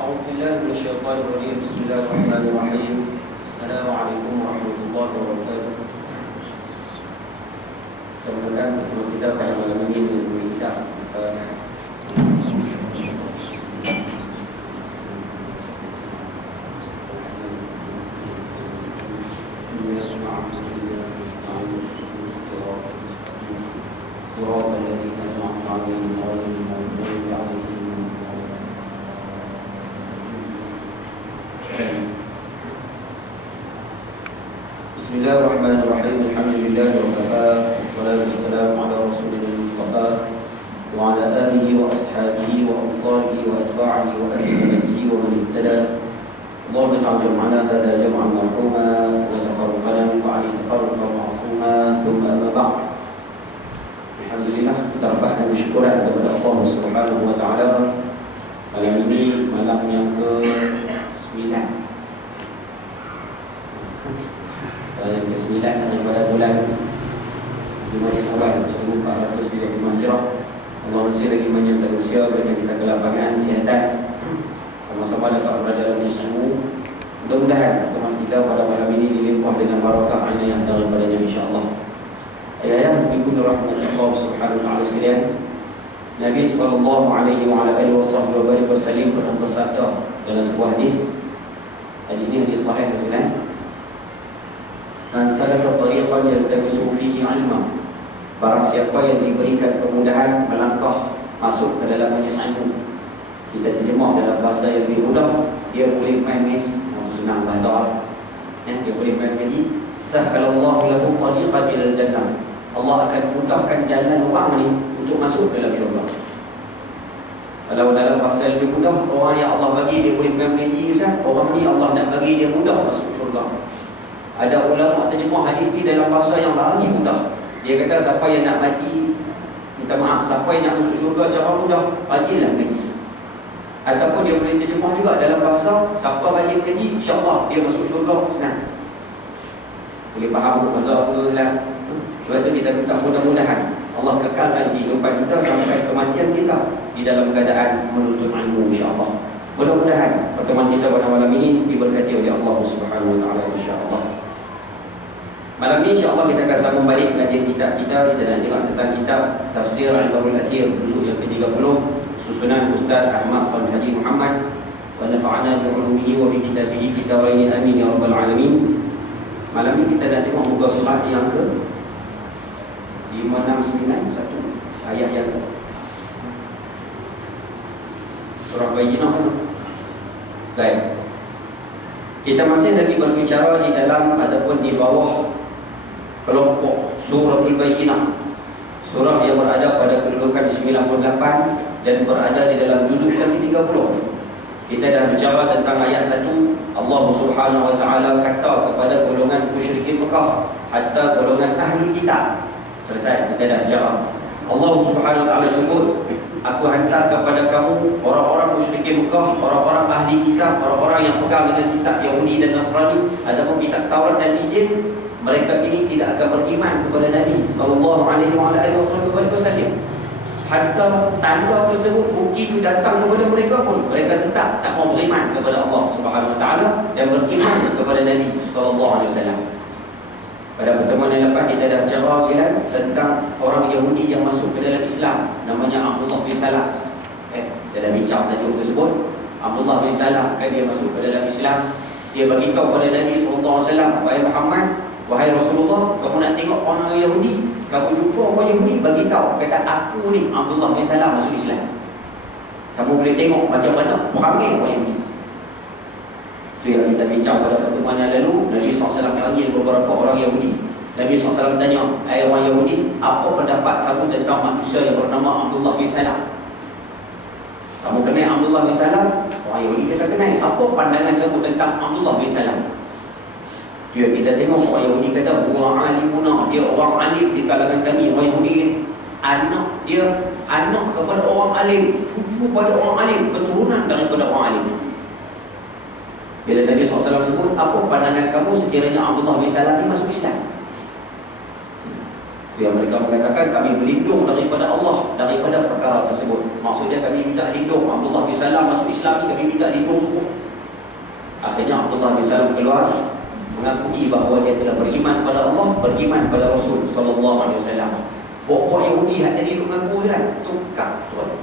أعوذ بالله من الشيطان الرجيم. بسم الله الرحمن الرحيم. السلام عليكم ورحمة الله وبركاته. Kemudian kita pada malam ini kita Bismillahirrahmanirrahim. Alhamdulillahi wa kafa. Wassalatu wassalamu ala rasulil mustafa wa ala alihi wa ashabihi wa ansarihi wa atba'ihi wa ahli baitihi wa man ihtada. Allahumma ij'al jam'ana hadha jam'an marhuma wa tafarruqana min ba'di tafarruqan ma'suma. Thumma amma ba'd. Alhamdulillah, kita rafa'kan syukuran kepada Allah Subhanahu wa taala. Malam ini malam yang ke-9. Yang ke-9 daripada bulan Jumadil Awal 1435 Hijrah. Allah masih lagi menyertai usia bagi kita kelapangan, kesihatan, sama-sama dapat berada dalam majlis ilmu. Mudah-mudahan pertemuan kita pada malam ini dilimpah dengan barakah inayah daripadanya insya-Allah. Ayah ibu rahmatullah subhanahu wa ta'ala sekalian, Nabi sallallahu alaihi wa ala alihi wasallam pernah bersabda dalam sebuah hadis. Hadis ini hadis sahih kan? Man salaka tariqan yaltamisu fihi 'ilma. Barang siapa yang diberikan kemudahan melangkah masuk ke dalam majlis ilmu, kita terjemah dalam bahasa yang lebih mudah, dia boleh main senang bahasa Arab. Dia boleh main ngaji. Sahhalallahu lahu tariqan ilal jannah. Allah akan mudahkan jalan orang ni untuk masuk dalam syurga. Kalau dalam bahasa yang lebih mudah, orang yang Allah bagi dia boleh main ngaji, Ustaz, orang ni Allah nak bagi dia mudah masuk syurga. Ada ulama terjemah hadis ni dalam bahasa yang lagi mudah. Dia kata siapa yang nak mati, minta maaf, siapa yang nak masuk syurga cara mudah, bagilah ngaji. Ataupun dia boleh terjemah juga dalam bahasa, siapa rajin ngaji, insya-Allah dia masuk syurga senang. Boleh faham bahasa apa lah. Sebab itu kita minta mudah-mudahan Allah kekalkan kehidupan kita sampai kematian kita di dalam keadaan menuntut ilmu insya-Allah. Mudah-mudahan pertemuan kita pada malam ini diberkati oleh Allah Subhanahu wa taala insya-Allah. Malam ini insya-Allah kita akan sambung balik kajian kitab kita. Kita nak tengok tentang kitab Tafsir Al-Bahrul Athir juzuk yang ke-30 susunan Ustaz Ahmad Salih Haji Muhammad wa nafa'ana bi ulumihi wa bi kitabihi fi darain amin ya rabbal alamin. Malam ini kita nak tengok muka surat yang ke 569 satu ayat yang ke surah Bayyinah. Baik. Kita masih lagi berbicara di dalam ataupun di bawah kelompok Suratul Bayyinah, surah yang berada pada kedudukan 98 dan berada di dalam juzuk yang ke-30. Kita dah bicara tentang ayat 1. Allah Subhanahu wa taala kata kepada golongan musyrikin Mekah, hatta golongan ahli kitab. Selesai, kita dah bicara. Allah Subhanahu wa taala sebut, aku hantar kepada kamu orang-orang musyrikin Mekah, orang-orang ahli kitab, orang-orang yang pegang dengan kitab Yahudi dan Nasrani ataupun kitab Taurat dan Injil. Mereka ini tidak akan beriman kepada Nabi sallallahu alaihi wasallam. Hatta tanda tersebut, bukti itu datang kepada mereka pun, mereka tetap tak mau beriman kepada Allah Subhanahu wa taala dan beriman kepada Nabi sallallahu alaihi wasallam. Pada pertemuan yang lepas kita dah bicara tentang orang Yahudi yang masuk ke dalam Islam, namanya Abdullah bin Salam. Kita dah bincang tadi tersebut. Abdullah bin Salam kan dia masuk ke dalam Islam. Dia bagi tahu kepada Nabi sallallahu alaihi wasallam, wahai Muhammad, wahai Rasulullah, kamu nak tengok orang Yahudi, kamu jumpa orang Yahudi, bagi tahu kata aku ni Abdullah bin Salam masuk Islam. Kamu boleh tengok macam mana perangai orang Yahudi. Itu yang kita bincang pada pertemuan yang lalu. Nabi SAW panggil beberapa orang Yahudi. Nabi SAW tanya, hai orang Yahudi, apa pendapat kamu tentang manusia yang bernama Abdullah bin Salam? Kamu kenal Abdullah bin Salam? Orang Yahudi kata kenal. Apa pandangan kamu tentang Abdullah bin Salam? Dia kita tengok orang Yahudi kata, orang alimuna, dia orang alim di kalangan kami. Orang Yahudi anak dia anak kepada orang alim, cucu pada orang alim, keturunan daripada orang alim. Bila Nabi SAW sebut, apa pandangan kamu sekiranya Abdullah bin Salam ini masuk Islam? Yang mereka mengatakan, kami berlindung daripada Allah daripada perkara tersebut. Maksudnya kami minta lindung Abdullah bin Salam masuk Islam ni, kami minta dibunuh semua. Akhirnya Abdullah bin Salam keluar mengakui bahawa dia telah beriman pada Allah, beriman pada Rasul sallallahu alaihi wasallam. Buat Yahudi hak tadi tu mengaku kan, tukar tuan.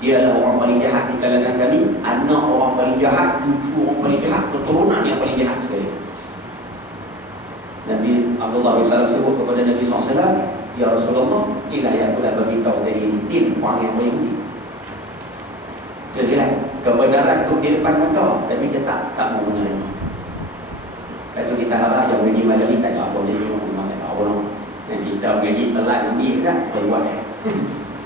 Dia adalah orang paling jahat di kalangan kami, anak orang paling jahat, cucu orang paling jahat, keturunan yang paling jahat sekali. Nabi Abdullah bin Salam sebut kepada Nabi SAW, ya Rasulullah, inilah yang aku dah beritahu tadi, ini orang yang Yahudi. Jadilah kebenaran itu di depan mata, tapi dia tak mau menerima. Lepas tu kita harap yang menjadi malam ni tak apa jadi orang tak tahu orang. Dan kita menjadi telat ambil sah, buat.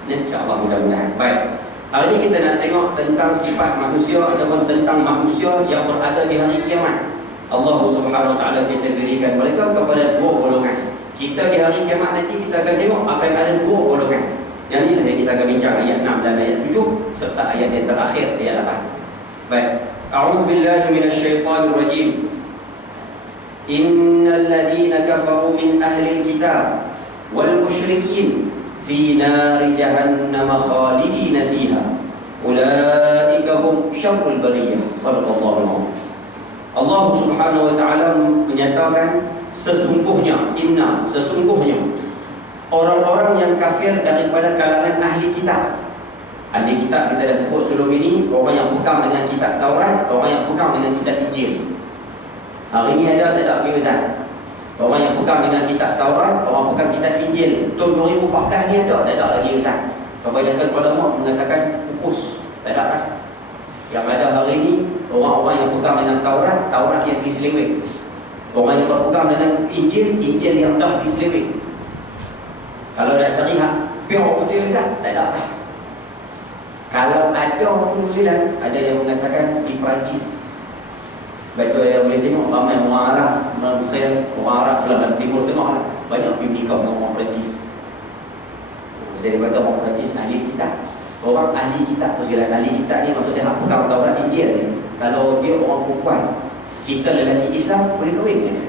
InsyaAllah mudah-mudahan. Baik. Hari ini kita nak tengok tentang sifat manusia ataupun tentang manusia yang berada di hari kiamat. Allah Subhanahu Wa Taala kategorikan mereka kepada dua golongan. Kita di hari kiamat nanti kita akan tengok akan ada dua golongan. Yang inilah yang kita akan bincang ayat 6 dan ayat 7 serta ayat yang terakhir ayat 8. Baik. A'udzu billahi minasyaitonir rajim. Innal ladzina kafaru min ahli alkitab wal musyrikin fi nari jahannam khalidina fiha. Ulaika hum syarrul bariyah. Shadaqallahu alazim. Allah Subhanahu Wa Taala menyatakan sesungguhnya orang-orang yang kafir daripada kalangan ahli kitab. Ahli kitab kita dah sebut sebelum ini, orang yang pegang dengan kitab Taurat, orang yang pegang dengan kitab Injil. Hari ini ada tak ada kebiasaan? Orang yang pegang dengan kitab Taurat, orang pegang kitab Injil. Tahun 2014 ni ada tak ada lagi Ustaz? Kebanyakan ulama mengatakan pupus, tak ada lah. Yang ada hari ini orang-orang yang pegang dengan Taurat, Taurat yang diseleweng. Orang yang berpegang dengan Injil, Injil yang dah diseleweng. Kalau nak cari hak pure betul Ustaz, tak ada. Kalau ada pun Ustaz, ada yang mengatakan di Perancis. Betul yang boleh tengok ramai orang Arab, orang Arab belahan timur tengok lah. Banyak pergi nikah dengan orang Perancis. Saya kata orang Perancis ahli kitab. Orang ahli kitab, perjalanan ahli kitab ni maksudnya hak pegang Taurat Injil ni. Kalau dia orang perempuan, kita lelaki Islam boleh kahwin dengan dia.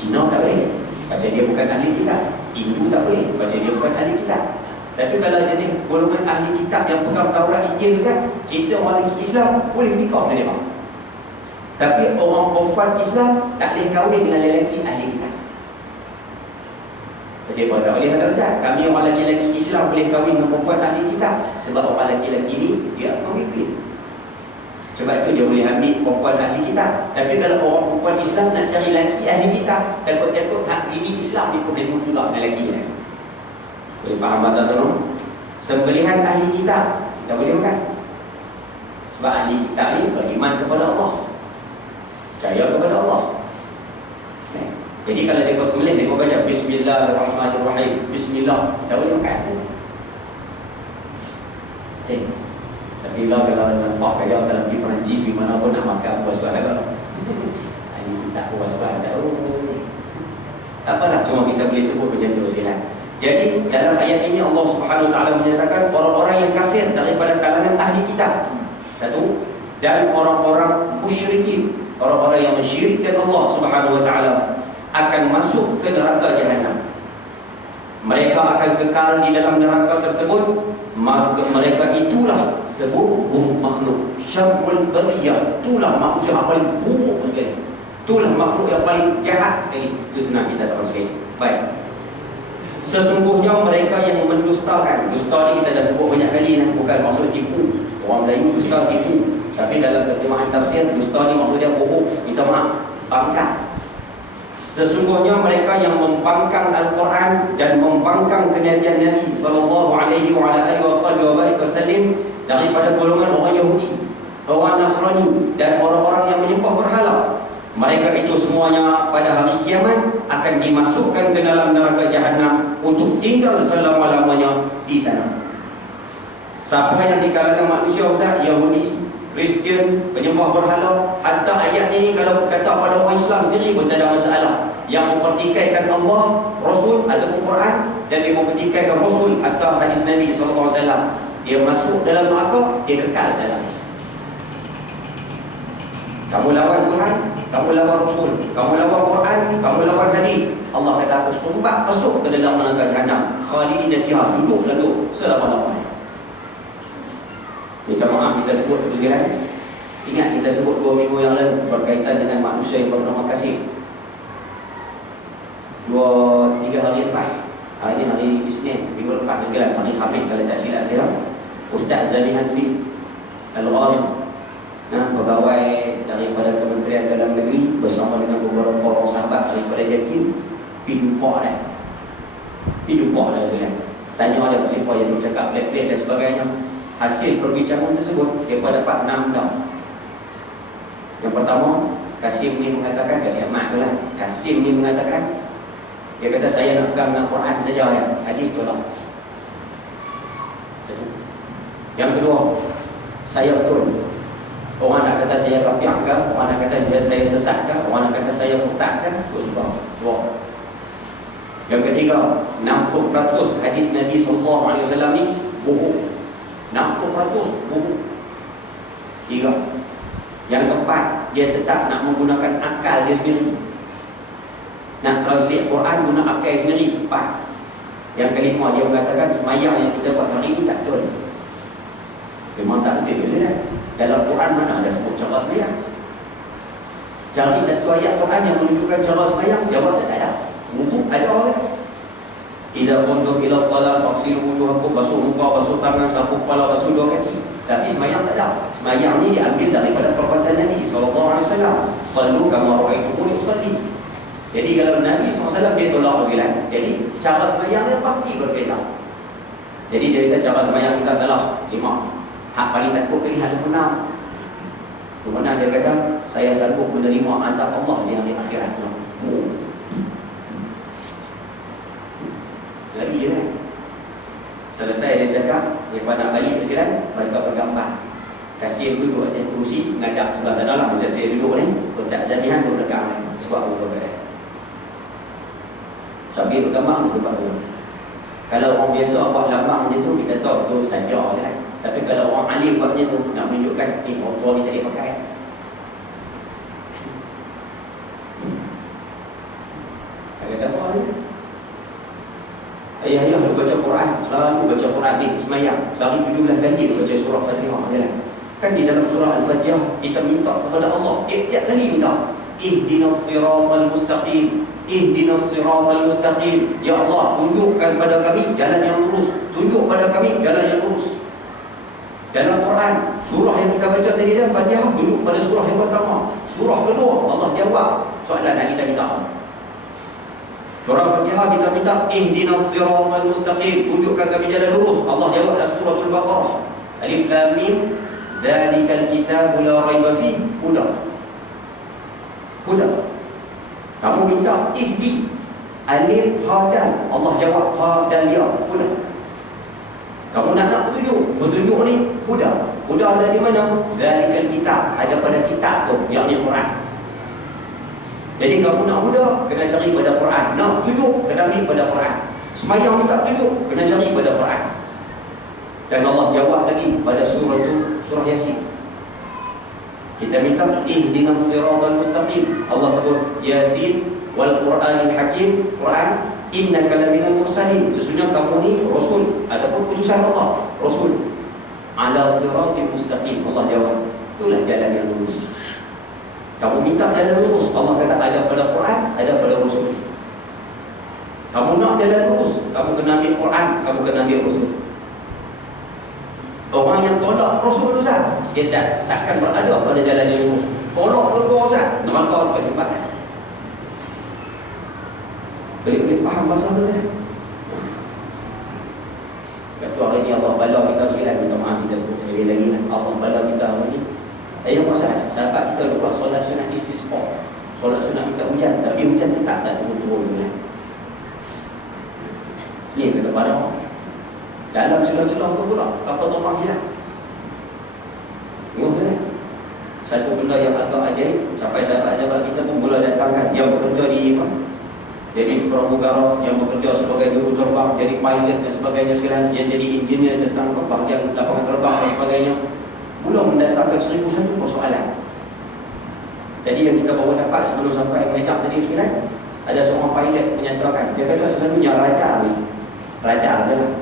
Cina tak boleh, pasal dia bukan ahli kitab. Hindu tak boleh, pasal dia bukan ahli kitab. Tapi kalau jadi golongan ahli kitab yang pegang Taurat Injil kan, kita orang lelaki Islam boleh nikah dengan dia. Tapi orang perempuan Islam tak boleh kahwin dengan lelaki ahli kitab. Macam tak boleh kata Ustaz, kami orang lelaki Islam boleh kahwin dengan perempuan ahli kitab. Sebab orang lelaki ni dia pemimpin. Sebab itu dia boleh ambil perempuan ahli kitab. Tapi kalau orang perempuan Islam nak cari lelaki ahli kitab, takut-takut hak diri Islam dia pun tengok juga dengan lelaki dia. Boleh faham masa tu? Sembelihan ahli kitab kita boleh makan. Sebab ahli kitab ni beriman kepada Allah, percaya kepada Allah. Jadi kalau dia bersembelih, dia baca Bismillahirrahmanirrahim, Bismillah, kita boleh makan. Tapi kalau nampak kaya dalam di Perancis, di mana pun nak makan puas-puas agak. Ini tak puas-puas. Tak apalah, cuma kita boleh sebut macam tu silat. Jadi dalam ayat ini Allah Subhanahu Wa Taala menyatakan orang-orang yang kafir daripada kalangan ahli kitab. Satu, dan orang-orang musyrikin, orang-orang yang mensyirikkan Allah Subhanahu Wa Taala akan masuk ke neraka Jahannam. Mereka akan kekal di dalam neraka tersebut. Maka mereka itulah seburuk makhluk, syarrul bariyah. Itulah manusia yang paling buruk sekali. Itulah makhluk yang paling jahat sekali. Itu senang kita tahu sekali. Baik. Sesungguhnya mereka yang mendustakan. Dusta ni kita dah sebut banyak kali, bukan maksud tipu. Orang Melayu dusta tipu. Tapi dalam terjemahan tafsir, dusta ni maksudnya bohong. Minta maaf, bangkang. Sesungguhnya mereka yang membangkang Al-Quran dan membangkang kenabian Nabi sallallahu alaihi wasallam daripada golongan orang Yahudi, orang Nasrani dan orang-orang yang menyembah berhala. Mereka itu semuanya pada hari kiamat akan dimasukkan ke dalam neraka Jahannam untuk tinggal selama-lamanya di sana. Siapa yang di kalangan manusia Ustaz, Yahudi, Kristian, penyembah berhala, hatta ayat ini kalau kata pada orang Islam sendiri pun tak ada masalah. Yang mempertikaikan Allah, Rasul ataupun Quran, dan dia mempertikaikan Rasul atau hadis Nabi SAW, dia masuk dalam neraka, dia kekal dalam. Kamu lawan Tuhan, kamu lawan Rasul, kamu lawan Quran, kamu lawan hadis. Allah kata aku sumbat masuk ke dalam neraka Jahannam. Khalidina fiha, duduk selama-lamanya. Minta maaf kita sebut sekalian. Ingat kita sebut 2 minggu yang lalu berkaitan dengan manusia yang bernama Kasim. 2-3 hari lepas. Hari ini hari Isnin, minggu lepas juga hari Khamis kalau tak silap saya. Ustaz Zani Hamzi Al-Ghalib, pegawai daripada Kementerian Dalam Negeri bersama dengan beberapa orang sahabat daripada Jatim pergi jumpa dia. Tanya ada siapa yang bercakap black-black dan sebagainya. Hasil perbincangan tersebut dia dapat 6 benda. Yang pertama, Kasim ni mengatakan, Kasim Ahmad itulah, Kasim ni mengatakan, dia kata saya nak pegang dengan Quran saja, ya. Hadis tolak. Yang kedua, saya betul. Orang nak kata saya rapiak ke, orang nak kata saya sesat ke, orang nak kata saya murtad ke, dua. Yang ketiga, 60% hadis Nabi SAW ni bohong. 60% bohong. 3. Yang keempat, dia tetap nak menggunakan akal dia sendiri. Nak translate Quran guna akal sendiri. 4. Yang kelima, dia mengatakan semayang yang kita buat hari ini tak betul. Memang tak betul kan? Dalam Quran mana ada sebut cara semayang? Cari satu ayat Quran yang menunjukkan cara semayang. Jawab tak ada. Wuduk ada orang kata. Idza kuntum ila shalah faghsilu wujuhakum, basuh muka, basuh tangan, sapu kepala, basuh 2 kaki. Tapi semayang tak ada. Semayang ni diambil daripada perbuatan Nabi sallallahu alaihi wasallam. Sallu kama ra'aitumuni usalli. Jadi kalau Nabi SAW dia tolak berfilan, jadi cara semayang dia pasti berbeza. Jadi dia kata cara semayang kita salah. 5. Hak paling takut kali hak benar. Kemudian dia kata saya sanggup menerima azab Allah di hari akhirat. Jadi dia kan. Selesai dia cakap, dia pada balik berfilan, mereka bergambar. Kasim duduk atas kerusi, mengadap sebelah sana lah macam saya duduk ni. Ustaz Zanihan duduk dekat ni. Sebab apa berkata sambil bergambar dia buat tu. Kalau orang biasa buat lambang macam tu, kita tahu betul saja je kan. Tapi kalau orang alim buat macam tu, nak menunjukkan orang ni tak boleh pakai. Kata apa ni? Ayah baca Quran, selalu baca Quran ni semayang. Sehari 17 kali baca surah Fatihah je lah. Kan di dalam surah Al-Fatihah kita minta kepada Allah tiap-tiap kali minta ihdinas siratal mustaqim, ihdinas siratal mustaqim. Ya Allah, tunjukkan pada kami jalan yang lurus, tunjuk pada kami jalan yang lurus. Dalam Quran, surah yang kita baca tadi dalam Fatihah duduk pada surah yang pertama. Surah kedua Allah jawab soalan yang kita minta. Surah Fatihah kita minta ihdinas siratal mustaqim, tunjukkan kami jalan lurus. Allah jawab dalam surah Al-Baqarah. Alif Lam Mim, dzalikal kitabu la raiba fihi hudan. Kamu minta ihdi, alif ha dan, Allah jawab ha dan ya, hudan. Kamu nak petunjuk ni hudan. Hudan ada di mana? Dzalikal kitab, ada pada kitab tu, yakni Quran. Jadi kamu nak hudan, kena cari pada Quran. Nak tunjuk, kena cari pada Quran. Semayang minta tunjuk, kena cari pada Quran. Dan Allah jawab lagi pada surah itu, surah Yasin. Kita minta ihdinas siratal mustaqim. Allah sebut Yasin wal Qur'anil Hakim. Quran, innaka laminal mursalin. Sesungguhnya kamu ni rasul ataupun utusan Allah, rasul. Ala siratal mustaqim. Allah jawab, itulah jalan yang lurus. Kamu minta jalan lurus, Allah kata ada pada Quran, ada pada rasul. Kamu nak jalan lurus, kamu kena ambil Quran, kamu kena ambil rasul. Orang yang tolak Rasul Ustaz, dia takkan berada pada jalan yang lurus. Tolak kedua Ustaz, neraka tak hebat kan? Boleh faham bahasa tu kan? Kata hari ni Allah bala kita silap, minta maaf kita sebut sekali lagi lah. Allah bala kita hari ni. Ayah pasal sahabat kita buat solat sunat istisqa. Solat sunat minta hujan, tapi hujan tetap tak turun-turun kan? Ni kata bala. Dalam celah-celah tu pula kapal topang hilang. Tengok kan? Satu benda yang agak ajaib, sampai sahabat-sahabat kita pun mula datangkan yang bekerja di jadi pramugara, yang bekerja sebagai juru terbang, jadi pilot dan sebagainya sekarang, yang jadi engineer tentang bahagian lapangan terbang dan sebagainya, mula mendatangkan 1001 persoalan. Tadi yang kita baru dapat sebelum sampai Medan tadi sekalian, ada seorang pilot menyatakan, dia kata selalunya radar ni, radar je lah.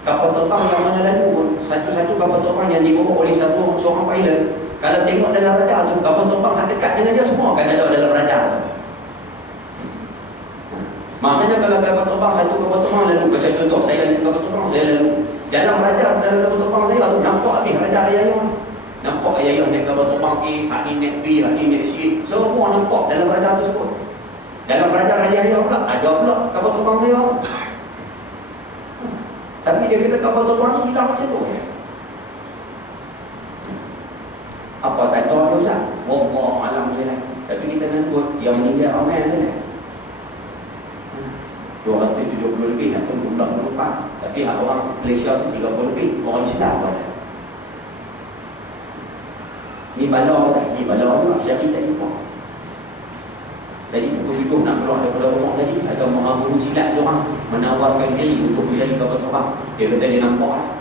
Kapal terbang yang mana lalu pun, satu-satu kapal terbang yang dibawa oleh seorang pilot, kalau tengok dalam radar tu, kapal terbang yang dekat dengan dia semua akan ada dalam radar tu. Maknanya kalau kapal terbang, satu kapal terbang lalu, macam contoh saya lalu kapal terbang, saya lalu dalam radar, dalam kapal terbang saya tu nampak habis radar ayah. Nampak ayah naik kapal terbang A, hak ni naik B, hak ni naik C, semua nampak dalam radar tersebut. Dalam radar ayah pula, ada pula kapal terbang saya. Tapi dia kata kapal terbang tu hilang macam tu. Apa kata dia Ustaz? Wallahu alam je lah. Tapi kita nak sebut yang meninggal ramai je lah. 270 lebih atau 24. Tapi hak orang Malaysia tu 30 lebih. Orang Islam ada. Ni bala tak? Ni bala juga. Jadi tak lupa. Tadi pukul-pukul nak keluar daripada rumah tadi, ada mahaburu silat seorang menawarkan diri untuk menjadi kapal terbang. Dia kata dia nampak lah.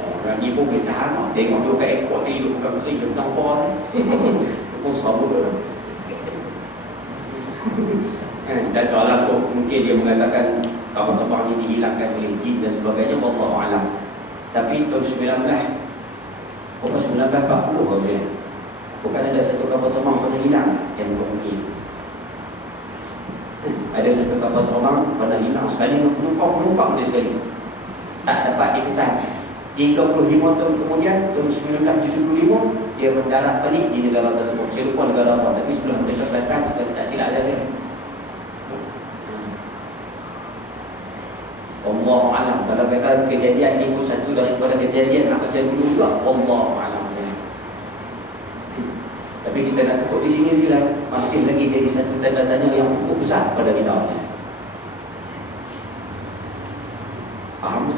Orang ni pun boleh tahan lah. Tengok dia kat airport tadi, dia bukan putih, dia nampak lah. Dia pun sabut lah. Dan kalau mungkin dia mengatakan kapal terbang ni dihilangkan oleh jin dan sebagainya, Wallahu'alam. Tapi tahun 1940 dia. Bukan ada satu kapal terbang pernah hilang yang berhenti. Ada satu kapal terbang pernah hilang sekali, penumpang dia sekali tak dapat dikesan. 35 tahun kemudian, tahun 1975, dia mendarat balik di negara tersebut. Saya lupa negara apa, tapi sebelah Amerika Selatan, tak silap ada dia. Wallahu'alam. Kalau kata kejadian ini pun satu daripada kejadian nak macam dulu juga, Wallahu'alam. Tapi kita nak sebut di sini dia masih lagi jadi satu tanda tanya yang cukup besar pada kita. Faham?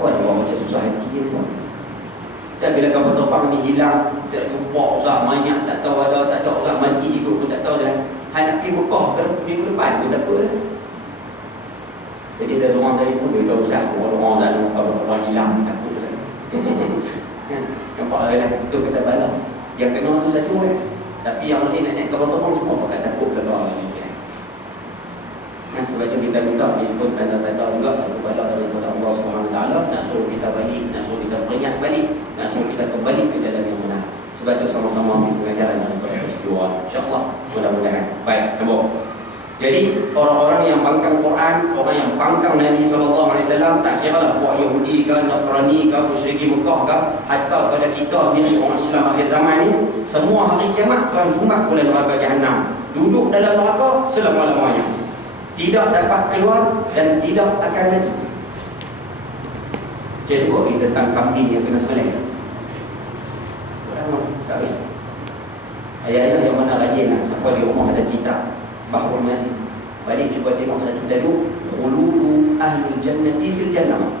Awak ada orang macam susah hati dia pun. Dan bila kapal terbang ni hilang, tak jumpa Ustaz, banyak tak tahu ada, tak tahu Ustaz mati hidup pun tak tahu dah. Nak pergi Mekah ke minggu depan pun tak apa. Jadi ada seorang tadi pun beritahu Ustaz, orang Ustaz kapal terbang hilang, tak apa dah. Nampak lah, itu kata bala. Yang kena tu satu tapi yang lain nak naik kapal terbang semua pakai takut keluar. Sebab itu kita minta disebut tanda-tanda juga satu bala daripada Allah SWT. Nak suruh kita balik, nak suruh kita beringat balik, nak suruh kita kembali ke jalan yang benar. Sebab itu sama-sama ambil pengajaran daripada peristiwa. InsyaAllah, mudah-mudahan. Baik, sambung. Jadi orang-orang yang bangkang Quran, orang yang bangkang Nabi SAW, tak kira lah buat Yahudi ke, Nasrani ke, Musyriki Mekah ke, hatta pada kita sendiri orang Islam akhir zaman ni, semua hari kiamat Tuhan sumbat oleh neraka Jahannam. Duduk dalam neraka selama-lamanya, tidak dapat keluar dan tidak akan mati. Saya sebut ni tentang kambing yang kena sembelih. Orang tak habis. Ayah-ayah yang mana rajin lah, siapa di rumah ada kitab Bahrul Mazid, balik cuba tengok satu tajuk, khuludu ahli jannati fil jannah,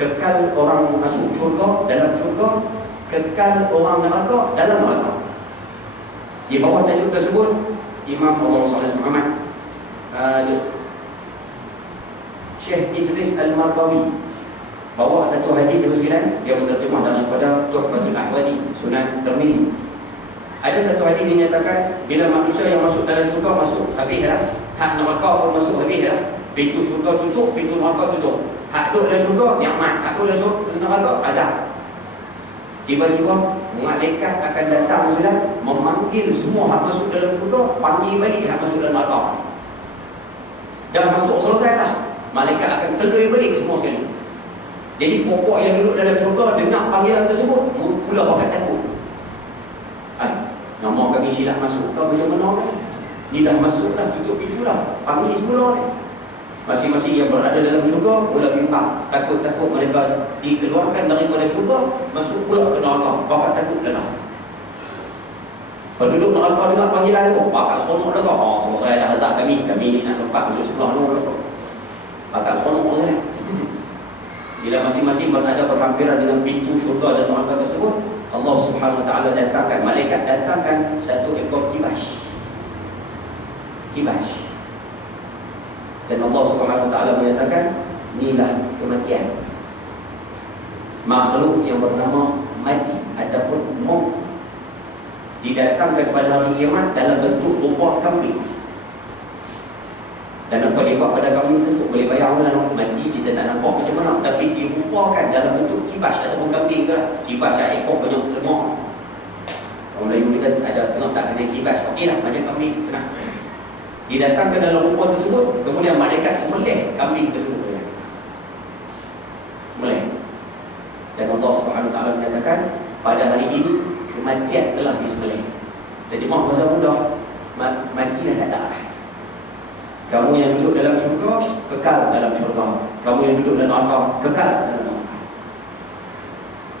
kekal orang masuk syurga dalam syurga, kekal orang neraka dalam neraka. Di bawah tajuk tersebut, Imam Allah SAW Muhammad Syekh Idris Al-Marbawi bawa satu hadis sekalian, dia menterjemah daripada Tuhfatul Ahwadi, Sunan Tirmizi. Ada satu hadis yang menyatakan bila manusia yang masuk dalam syurga masuk, habislah. Hak neraka pun masuk, habislah. Pintu syurga tutup, pintu neraka tutup. Hak duduk dalam syurga nikmat, hak duduk dalam neraka azab. Tiba-tiba malaikat akan datang sudah memanggil semua hak masuk dalam syurga, panggil balik hak masuk dalam neraka. Dah masuk selesai dah, malaikat akan tergoi balik semua sekali. Jadi pokok yang duduk dalam syurga dengar panggilan tersebut, mula bakal takut. Nama kami silap masuk ke macam mana kan? Ni dah masuk dah, tutup pintu dah, panggil semula kan? Masing-masing yang berada dalam syurga mula bimbang, takut-takut mereka dikeluarkan daripada syurga, masuk pula ke neraka, bakal takut dah. Penduduk neraka dengar panggilan tu, bakal seronok dah. Oh, selesai dah azab kami ni nak lompat masuk sebelah tu. Bakal seronok dah. Bila masing-masing berada berhampiran dengan pintu syurga dan neraka tersebut, Allah Subhanahu Wa Taala datangkan, malaikat datangkan satu ekor kibas. Dan Allah Subhanahu Wa Taala menyatakan, inilah kematian. Makhluk yang bernama mati ataupun maut didatangkan pada hari kiamat dalam bentuk rupa kambing. Dan apa dia buat pada kambing tersebut? Boleh bayang lah, mati kita tak nampak macam mana, tapi dirupakan dalam bentuk kibas ataupun kambing ke lah. Kibas ekor banyak lemak. Orang Melayu ni kan ada setengah tak kena kibas, okey lah macam kambing, senang. Didatangkan dalam rupa tersebut, kemudian malaikat sembelih kambing tersebut. Sembelih. Dan Allah Subhanahu Wa Taala menyatakan pada hari ini kematian telah disembelih. Terjemah bahasa mudah, mati dah tak ada. Kamu yang duduk dalam syurga, kekal dalam syurga. Kamu yang duduk dalam neraka, kekal dalam neraka.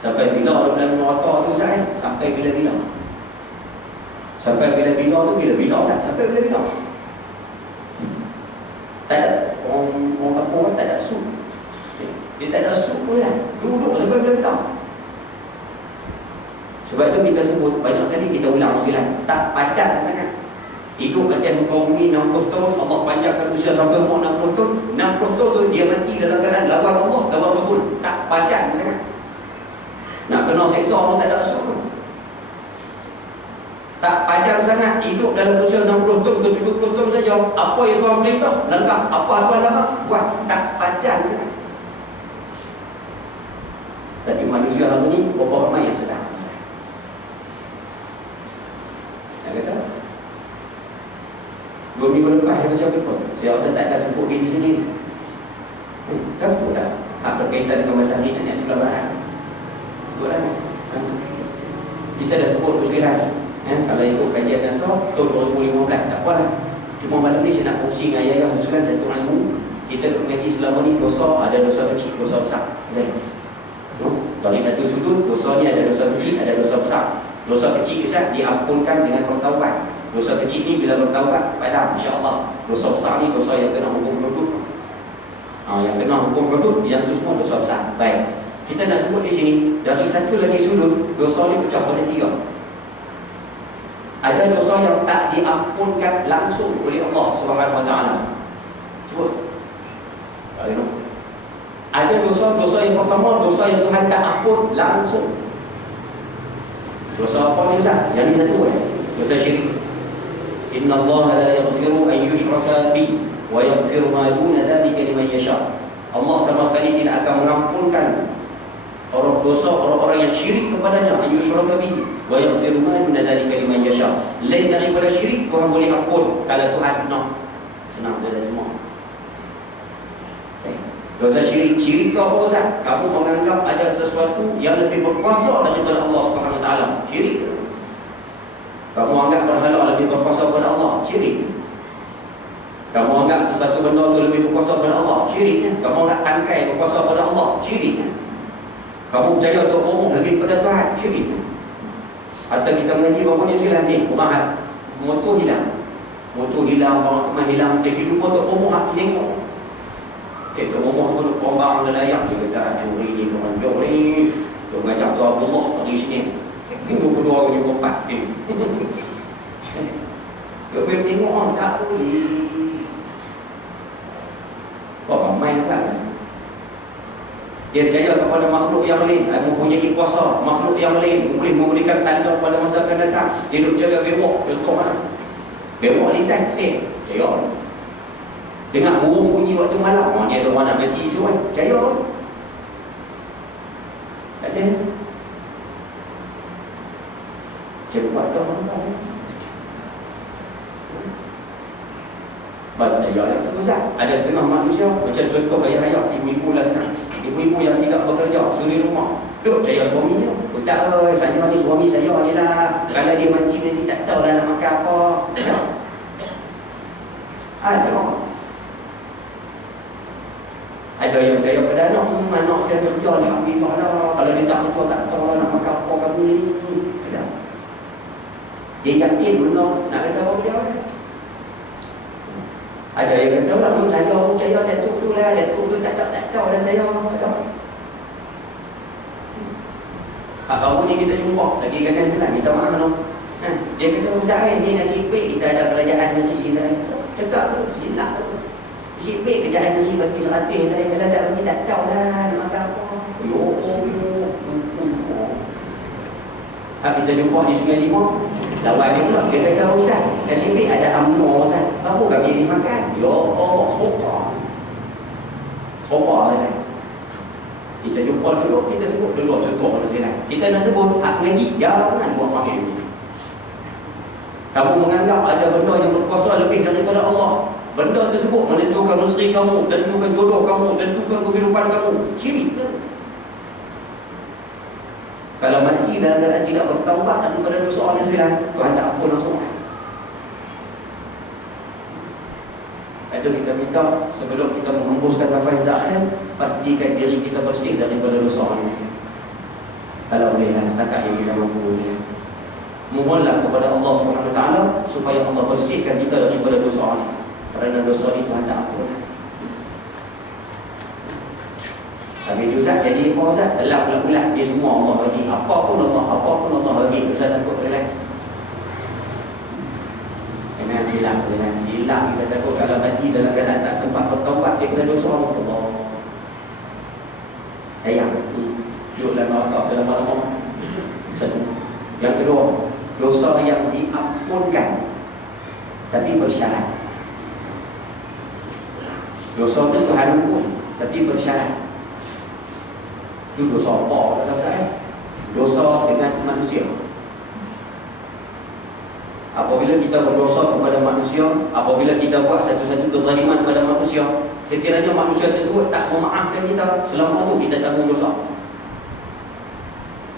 Sampai bila dalam neraka tu Ustaz? Sampai bila-bila. Sampai bila-bila tu bila-bila Ustaz? Sampai bila-bila. Tak ada orang kampung tak ada sup. Dia tak ada sup pun lah. Duduk sampai bila-bila. Sebab tu kita sebut banyak kali, kita ulang lagi lah, tak padat sangat. Hidup atas muka bumi 60 tahun, Allah panjangkan usia sampai umur 60 tahun. 60 tahun tu dia mati dalam keadaan lawan Allah, lawan Rasul. Tak padat sangat. Nak kena seksa pun tak ada asal. Tak padat sangat. Hidup dalam usia 60 tahun ke 70 tahun saja. Apa yang Tuhan perintah, lengkap. Apa Tuhan larang, buat. Tak padat sangat. Tapi manusia hari ni berapa ramai yang sedang. Yang kata 2 minggu lepas saya baca apa? Saya rasa tak ada sebut diri sendiri. Kan sebut dah. Hak berkaitan dengan matahari dan yang sebelah barat. Sebut dah kan? Kita dah sebut tu sekali dah. Kalau ikut kajian Nasr tahun 2015, tak apalah. Cuma malam ni saya nak kongsi dengan ayah khususkan satu ilmu. Kita mengerti selama ni dosa, ada dosa kecil, dosa besar. Okay? Dari satu sudut, dosa ni ada dosa kecil, ada dosa besar. Dosa kecil besar diampunkan dengan pertaubat. Dosa kecil ni bila bertaubat padam, insya-Allah. Dosa besar ni dosa yang kena hukum hudud. Yang kena hukum hudud, yang itu semua dosa besar. Baik. Kita nak sebut di sini dari satu lagi sudut, dosa ni pecah pada 3. Ada dosa yang tak diampunkan langsung oleh Allah Subhanahu Wa Taala. Sebut. Ada dosa yang pertama, dosa yang Tuhan tak ampun langsung. Dosa apa ni Ustaz? Yang ni satu dosa syirik. Inna Allah la yaghfiru an yushraka bi wa yaghfiru ma duna dhalika liman yasha. Allah sama sekali tidak akan mengampunkan orang-orang yang syirik kepadanya, an yushraka bi wa yaghfiru ma duna dhalika liman yasha. Lain daripada syirik Tuhan boleh ampun kalau Tuhan nak. Senang saja semua. Dosa syirik. Syirik itu apa Ustaz? Kamu menganggap ada sesuatu yang lebih berkuasa daripada Allah Subhanahu Wa Taala. Syirik. Kamu anggap berhala lebih berkuasa daripada Allah. Syirik. Kamu anggap sesuatu benda itu lebih berkuasa daripada Allah. Syirik. Kamu anggap tangkai berkuasa daripada Allah. Syirik. Kamu percaya untuk umum lebih pada Tuhan. Syirik. Atau kita mengaji berapa ni silah ni? Pemahat. Motor hilang. Motor hilang, orang hilang. Tapi lupa untuk umum hati tengok. Tok Umar pun pombang nelayan dia kata curi ni orang jauh ni. Dia ngajak tu Abdullah pergi sini. Minggu kedua minggu keempat ni. Dia pergi tengok orang tak boleh. Kau main kan? Dia percaya kepada makhluk yang lain, mempunyai kuasa. Makhluk yang lain boleh memberikan tanda pada masa akan datang. Dia duk percaya bewok. Contoh mana? Bewok ni tak sen. Percaya. Dengar burung bunyi waktu malam, dia ada orang nak mati semua. Percaya pun. Tak ada. Cepat dah orang. Baik, ya lah. Ada setengah manusia, macam contoh ayah-ayah, ibu-ibu lah sana. Ibu-ibu yang tidak bekerja, suri rumah. Duk percaya suaminya. Ustaz, saya ni suami saya ni lah. Kalau dia mati, nanti tak tahu lah nak makan apa. Ada orang. Ada yang percaya pada anak saya kerja, alhamdulillah lah. Kalau dia tak kerja, tak tahu lah nak makan apa kami ni. Ada. Dia yakin benar nak kata apa dia. Ada yang kata lah, saya percaya Datuk tu lah. Datuk tu tak tahu lah saya. Ada. Apa ni kita jumpa, lagi kadang lah, minta maaf lah. Dia kata, Ustaz, ni nasib baik kita ada kerajaan negeri. Kata tu, silap tu. Nasib baik kerajaan negeri bagi 100 saya. Kalau tak bagi tak tahu lah nak makan apa. Kita jumpa di Sungai Limau. Lawan dia pula, dia kata Ustaz, SMB ada UMNO Ustaz, apa kami dimakan? Ya Allah, sopa kan. Kita jumpa dulu, kita sebut dulu contoh mana saya. Kita nak sebut hak ngaji, jangan buat panggil ini. Kamu menganggap ada benda yang berkuasa lebih daripada Allah. Benda tersebut menentukan rezeki kamu, tentukan jodoh kamu, tentukan kehidupan kamu. Syirik. Kalau mati dalam keadaan tidak bertaubat daripada dosa orang yang Tuhan tak ampun semua. Itu kita minta sebelum kita menghembuskan nafas terakhir, pastikan diri kita bersih daripada dosa orang lain. Kalau boleh setakat yang kita mampu. Mohonlah kepada Allah SWT supaya Allah bersihkan kita daripada dosa orang lain. Kerana dosa ini Tuhan tak ampun. Tapi itu Ustaz, jadi apa Ustaz? Elak ulat-ulat dia semua Allah bagi. Apa pun Allah bagi. Ustaz takut ke lain? Jangan silap ke lain. Silap kita takut kalau mati dalam keadaan tak sempat bertaubat daripada dosa Allah. Sayang. Duduk dalam neraka selama-lama. Satu. Yang kedua, dosa yang diampunkan tapi bersyarat. Dosa itu Tuhan ampun tapi bersyarat. Itu dosa apa dalam saya? Dosa dengan manusia. Apabila kita berdosa kepada manusia, apabila kita buat satu-satu kezaliman kepada manusia, sekiranya manusia tersebut tak memaafkan kita, selama itu kita tanggung dosa.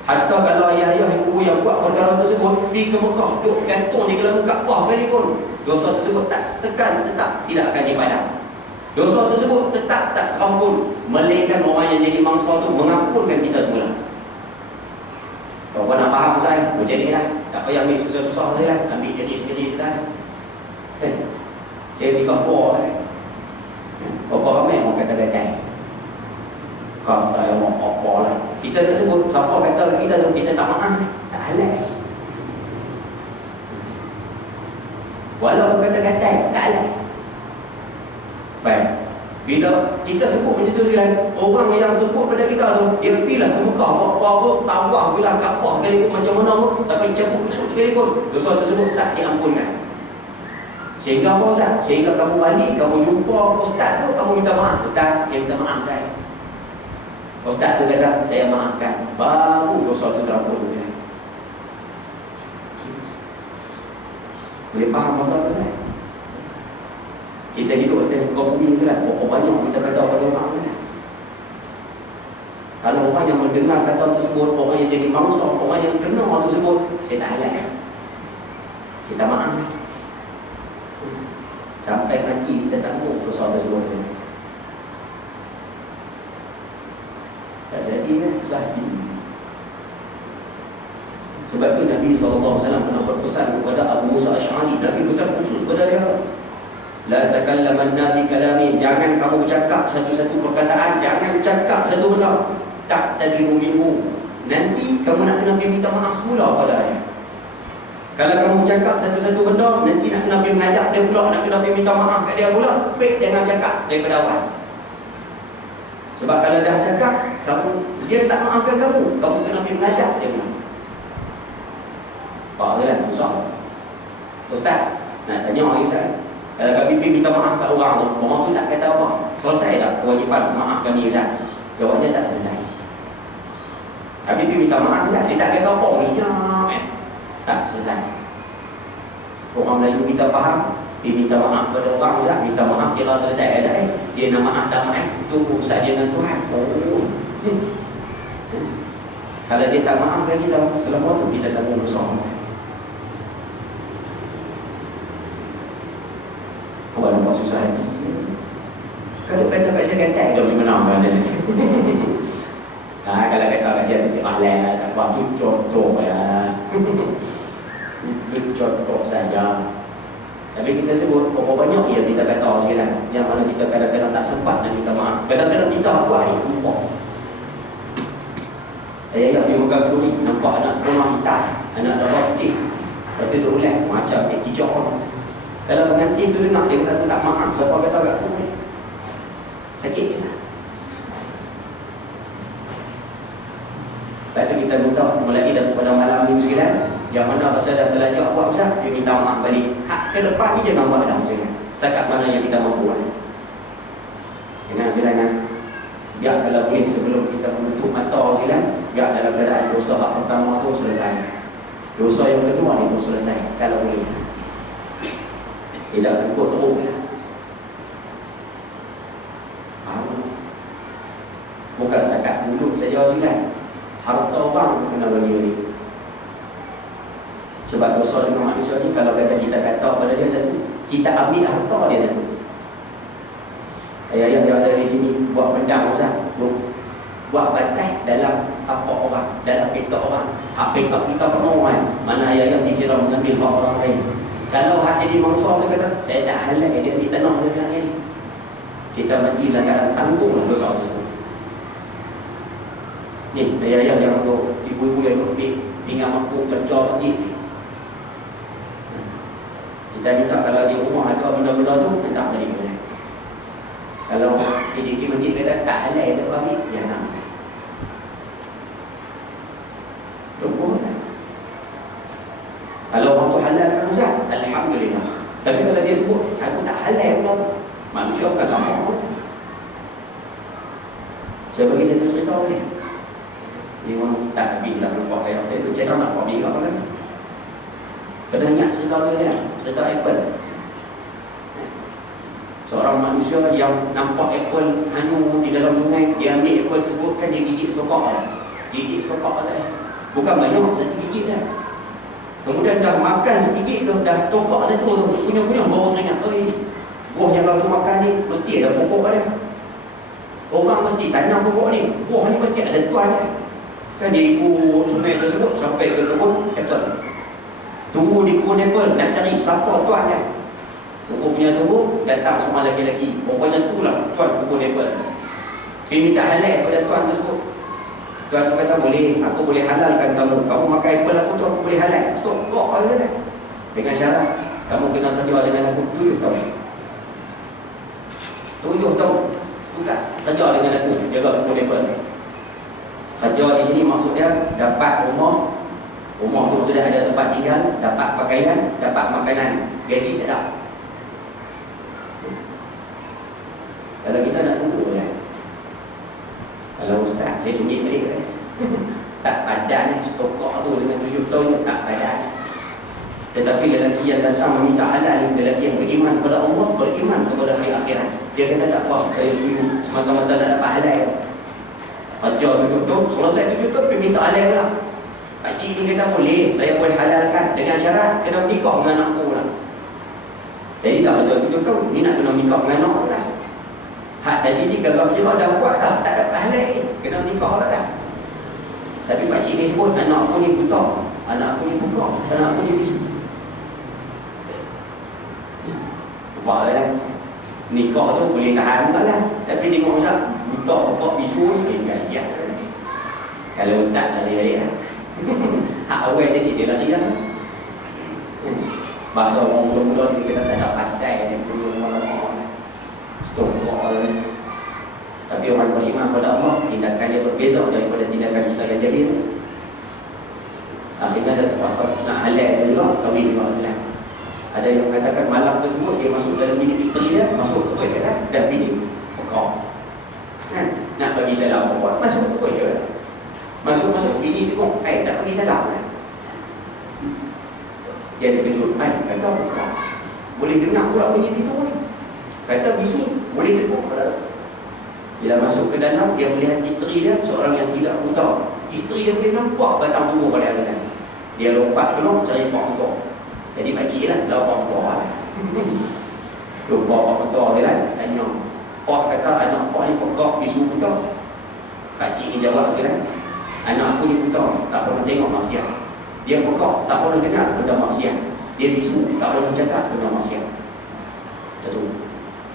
Hatta kalau ayah-ayah ibu yang buat perkara tersebut pergi ke Mekah, duduk gantung di dalam Kaabah sekalipun, dosa tersebut tak tekan, tetap tidak akan dipadam. Dosa tersebut tetap tak terampun, melainkan orang yang jadi mangsa itu mengampunkan kita semula. Kalau kau nak faham saya, berjadilah. Tak payah ambil susah-susah saya lah. Ambil jadi sekali sudah. Saya nikah buah kan. Berapa ramai orang kata-kata kau tak payah mau apa lah. Kita nak sebut, siapa kata kita tu kita tak maaf, tak halal. Walau kata-kata tak halal. Baik. Bila kita sebut macam tu kan, orang yang sebut pada kita tu, dia pergilah ke Mekah, buat apa-apa, tawaf bilah Kaabah sekalipun macam mana pun, sampai cabut lutut sekalipun, dosa tersebut tak diampunkan. Sehingga apa Ustaz? Sehingga kamu balik, kamu jumpa Ustaz tu, kamu minta maaf. Ustaz, saya minta maaf saya. Ustaz tu kata, saya maafkan. Baru dosa tu terampun. Boleh faham pasal tu kan? Kita hidup atas muka bumi tu kan, berapa banyak kita kata pada orang kan. Kalau orang yang mendengar kata tersebut, orang yang jadi mangsa, orang yang kena orang tersebut, saya tak halal. Saya tak maaf. Sampai mati kita tanggung dosa tersebut. Tak jadi kan, dah jadi. Sebab tu Nabi SAW pernah berpesan kepada Abu Musa Asy'ari. Nabi pesan khusus kepada dia, la takallamanna bi kalamin, jangan kamu bercakap satu-satu perkataan, jangan cakap satu benda tak tabiru minhu, nanti kamu nak kena minta maaf semula pada dia. Kalau kamu cakap satu-satu benda, nanti nak kena mengajak dia pula, nak kena minta maaf kat dia pula. Baik, jangan cakap daripada awal. Sebab kalau dah cakap, dia tak maafkan kamu kena mengajak dia pula. Apa kan susah. Ustaz, nak tanya Ustaz, kalau kami minta maaf kat orang tu, orang tu tak kata apa, selesai tak kewajipan maaf kami Ustaz? Jawabnya tak selesai. Kami minta maaf Ustaz, dia tak kata apa, maksudnya tak selesai. Orang Melayu kita faham, dia minta maaf pada orang Ustaz, minta maaf kira selesai Ustaz. Dia nak maaf tak maaf, itu urusan dia dengan Tuhan. Kalau dia tak maafkan kita, selama tu kita tanggung dosa. Awak nampak susah hati. Kalau kata kat saya kata, dia boleh menang kan saya. Kalau kata kat saya tu halal lah, tak apa, tu contoh ya. Itu contoh saja. Tapi kita sebut berapa banyak yang kita kata sekarang, yang mana kita kadang-kadang tak sempat nak minta maaf. Kadang-kadang kita apa hari lupa. Saya ingat pergi Mekah dulu ni, nampak anak terumah hitam, anak darah putih. Lepas tu duduk ulang macam kicau orang. Kalau pengantin tu dengar, dia kata tak maaf, siapa kata kat aku ni sakit je lah. Lepas tu kita minta mulai daripada malam ni sekalian, Yang mana pasal dah terlanjur buat Ustaz, dia minta maaf balik. Hak ke depan ni jangan buat dah Ustaz. Setakat mana yang kita mampu lah. Jangan biar kalau boleh sebelum kita menutup mata Ustaz, biar dalam keadaan dosa hak pertama tu selesai. Dosa yang kedua ni pun selesai kalau boleh. Tidak sangkut teruk lah. Bukan setakat mulut saja Ustaz. Harta orang kena bagi ni. Sebab dosa dengan manusia ni, kalau kata kita kata pada dia satu, kita ambil harta dia satu. Ayah-ayah yang ada di sini buat pedang Ustaz, buat batai dalam tapak orang, dalam petak orang. Hak petak kita penuh kan. Mana ayah-ayah dikira mengambil hak orang lain. Kalau hak jadi mangsa, dia kata saya tak halal dia di tanah dia ni. Kita mati dalam tanggung dosa tu semua. Ni ayah-ayah yang untuk ibu-ibu yang tinggal mampu kerja sikit. Kita minta kalau di rumah ada benda-benda tu, minta beli boleh. Kalau di masjid kata tak halal tu ambil, jangan ambil. Lupa tak? Kalau orang tu halal kan Ustaz, Alhamdulillah. Tapi kalau dia sebut, aku tak halal pula tu, manusia bukan sama pun. Saya bagi satu cerita boleh. Ni orang tak habis lah nampak kayak saya tu cakap nak buat bilik apa kan. Pernah ingat cerita tu kan? Cerita Apple. Seorang manusia yang nampak apple hanyut di dalam sungai, dia ambil apple tersebut kan, dia gigit setokak. Gigit setokak tak? Bukan banyak, satu gigit dah. Kemudian dah makan sedikit tu, dah tokak satu tu, punya-punya baru teringat, buah yang aku makan ni mesti ada pokok dia. Orang mesti tanam pokok ni, buah ni mesti ada tuan dia. Kan dia ikut sungai tersebut sampai ke kebun apple. Tunggu di kebun apple, nak cari siapa tuan dia. Tunggu punya tunggu, datang semua lelaki-lelaki. Pokoknya itulah tuan kebun apple. Dia minta halal kepada tuan tersebut. Tuan tu kata, boleh, aku boleh halalkan kamu. Kamu makan apple aku tu, aku boleh halal. Betul, kok halal. Dengan syarat, kamu kena sedia dengan aku 7 tahun. 7 tahun. Tugas, kerja dengan aku, jaga kebun apple. Kerja di sini maksudnya dapat rumah. Rumah tu sudah ada tempat tinggal, dapat pakaian, dapat makanan. Gaji tak ada. Kalau kita nak tunggu kan, kalau Ustaz, saya tunjuk balik kan, tak padan stokok tu dengan 7 tahun tu tak padan. Tetapi lelaki yang datang meminta halal, lelaki yang beriman kepada Allah, beriman kepada hari akhirat, dia kata tak apa, saya setuju semata-mata tak dapat halal. Kerja 7 tahun, selesai 7 tahun, dia minta halal pula. Pakcik ni kata boleh, saya boleh halalkan dengan syarat kena menikah dengan anakku lah. Jadi dah kerja 7 tahun, ni nak kena menikah dengan anak lah. Hak tadi ni gagal kira dah buat dah, tak dapat halal ni, kena menikah lah dah. Tapi pakcik ni sebut, anak aku ni buta, anak aku ni buka, anak aku ni bisu. Nampak lah, nikah tu boleh tahan lah. Tapi tengok Ustaz, buta, bisu ni, ya. Kalau Ustaz lari-lari lah. Hak awal tadi saya lari lah. Bahasa orang muda-muda ni kita tak ada pasal ni, turun malam-malam. Stokok. Tapi orang beriman pada Allah, tindakan dia berbeza daripada tindakan kita yang jahil. Akhirnya ada terpaksa nak halal juga, kahwin juga Islam. Ada yang mengatakan malam tersebut dia masuk dalam bilik isteri dia, masuk terus kan, dah bilik pekak. Kan? Nak bagi salam apa? Masuk terus je. Masuk bini tengok, tak bagi salam kan? Dia terkejut, kata pekak. Boleh dengar pula bunyi pintu ni. Kata bisu, boleh tengok pula. Bila masuk ke dalam, dia melihat isteri dia, seorang yang tidak buta. Isteri dia boleh nampak batang tubuh pada dia. Dia lompat keluar cari pak mentua. Jadi pakcik lah, dah pak mentua lah. Lupa pak mentua dia lah, tanya. Pak kata anak pak ni pekak, bisu buta. Pakcik ni jawab dia lah, anak aku ni buta, tak pernah tengok maksiat. Dia pekak, tak pernah dengar benda maksiat. Dia bisu, tak pernah cakap benda maksiat. Satu.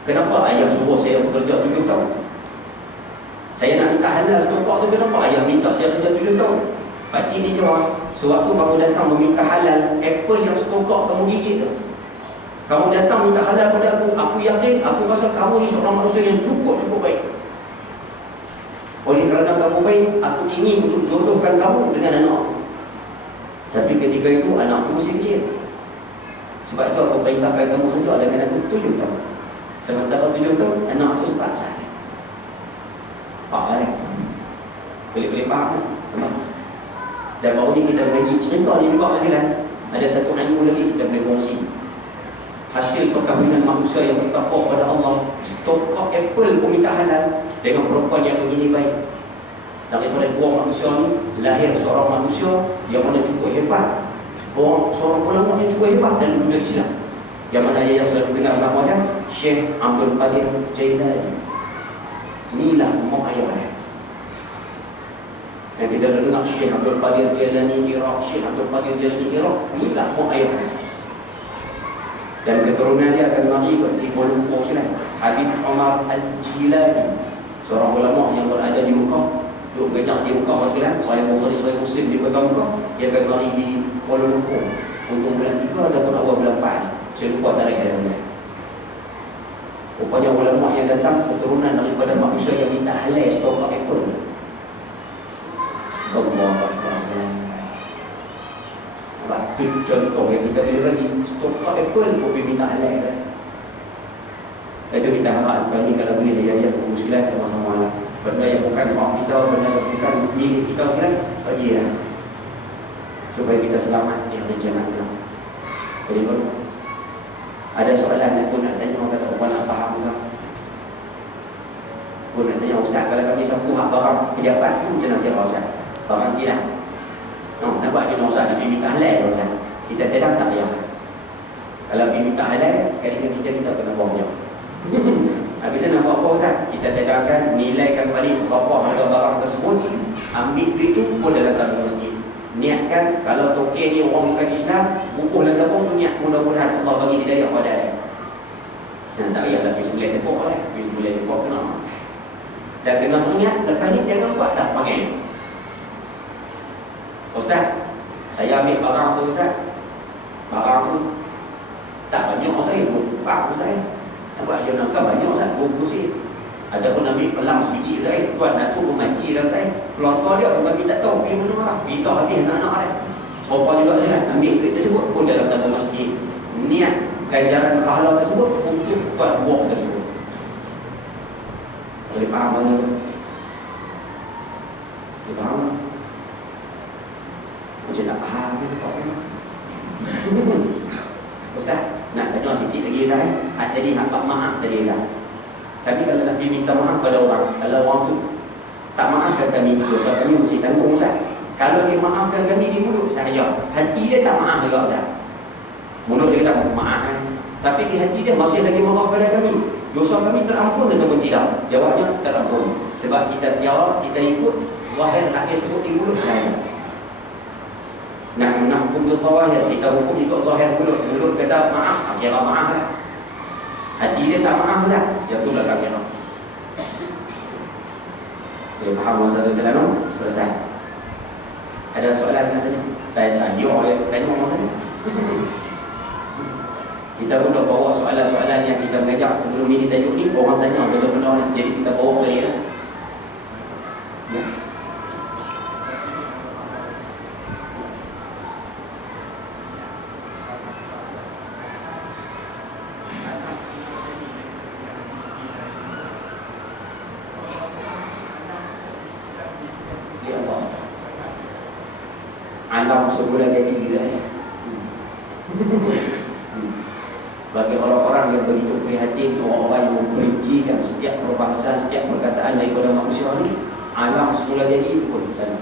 Kenapa ayah suruh saya bekerja 7 tahun? Saya nak minta halal stokok tu, kenapa ayah minta saya kerja 7 tahun? Pakcik ni jawab, sewaktu kamu datang meminta halal apple yang stokok kamu gigit tu, kamu datang minta halal pada aku yakin, aku rasa kamu ni seorang manusia yang cukup baik. Oleh kerana kamu baik, aku ingin untuk jodohkan kamu dengan anak. Tapi ketika itu anak tu masih kecil. Sebab itu aku perintahkan kamu kerja dengan aku 7 tahun. Sementara 7 tahun anak aku 4 saya. Faham kan? Boleh faham kan? Dan baru ni kita bagi cerita ni juga kan. Ada satu ilmu lagi kita boleh kongsi. Hasil perkahwinan manusia yang bertakwa kepada Allah, tokak apple pun minta halal dengan perempuan yang begini baik. Daripada dua manusia ni lahir seorang manusia yang mana cukup hebat, seorang ulama yang cukup hebat dalam dunia Islam, yang mana saya selalu dengar nama dia Syekh Abdul Qadir Jailani. Inilah mak ayah dia. Dan kita dah dengar Syekh Abdul Qadir Jailani Iraq, Syekh Abdul Qadir Jailani Iraq. Inilah mak ayah dia. Dan keturunan dia akan mari di Kuala Lumpur sini. Habib Umar Al-Jilani, seorang ulama yang berada di Mekah, duduk gajah di Mekah kan, saya Bukhari, saya Muslim di kota Mekah. Dia akan mari di Kuala Lumpur untuk bulan 3 ataupun awal bulan 4. Saya lupa tarikh dia. Rupanya ulama yang datang keturunan daripada manusia yang minta halal stok apple. Allah Akbar. Contoh yang kita boleh bagi stok apple pun minta halal. Itu kita harap kali kalau boleh ayah-ayah muslimat sama-sama lah. Benda yang bukan hak kita, benda yang bukan milik kita sekarang, bagilah supaya kita selamat di hari kiamat. Jadi ada soalan aku nak tanya, orang kata orang nak faham ke? Aku nak tanya Ustaz, kalau kami sapu hak barang pejabat tu macam mana kira Ustaz? Barang jiran. Nampak je Ustaz, nak minta halal Ustaz. Kita cadang tak payah. Kalau minta halal, sekali kita kena buang je. Bila nak buat apa Ustaz? Kita cadangkan, nilaikan balik berapa harga barang tersebut, ambil duit tu pun dalam tabung masjid. Niatkan kalau token ni orang bukan Islam, bubuh dalam tabung tu, niat mudah-mudahan Allah bagi hidayah pada dia. Dan tak payah pergi sebelah tepuk lah, pergi sebelah tepuk kena. Dan kena ingat, lepas ni jangan buat dah panggil Ustaz, saya ambil barang tu Ustaz, barang tu tak banyak saya, buka saya. Nampak dia nak banyak Ustaz, bungkus ataupun ambil pelang sebiji saya, tuan Datuk pun mati dah saya. Keluarga dia bukan minta tahu pergi mana lah, minta habis anak-anak dia. Sopa juga dia ambil duit tersebut pun dalam tabung masjid. Niat ganjaran pahala tersebut untuk tuan buah tersebut. Boleh faham mana tu? Boleh faham? Macam nak faham ke tak? Ustaz, nak tanya sikit lagi Ustaz. Tadi hak maaf tadi Ustaz. Kami kalau nak minta maaf pada orang, kalau orang tu tak maafkan kami, dosa kami mesti tanggung Ustaz. Kalau dia maafkan kami di mulut sahaja, hati dia tak maaf juga Ustaz. Mulut dia tak maaf kan? Tapi di hati dia masih lagi maaf pada kami. Dosa kami terampun ataupun tidak? Jawabnya terampun. Sebab kita tiara, kita ikut zahir hak dia sebut di mulut sahaja. Nak hukum berzahir, kita hukum ikut zahir mulut. Mulut kata maaf, kira maaf lah. Hati dia tak maaf Ustaz, dia tu belakang kira. Boleh faham masa tu jalan? Selesai. Ada soalan katanya? Saya oleh tanya orang tadi. Kita pun dah bawa soalan-soalan yang kita mengajar sebelum ini tajuk ni, orang tanya betul-betul, jadi kita bawa kali lah. Ya. Alam semula jadi gila ya. Bagi orang-orang yang begitu prihatin, orang-orang yang memperincikan setiap perbahasan, setiap perkataan daripada manusia ini, alam semula jadi itu pun sana.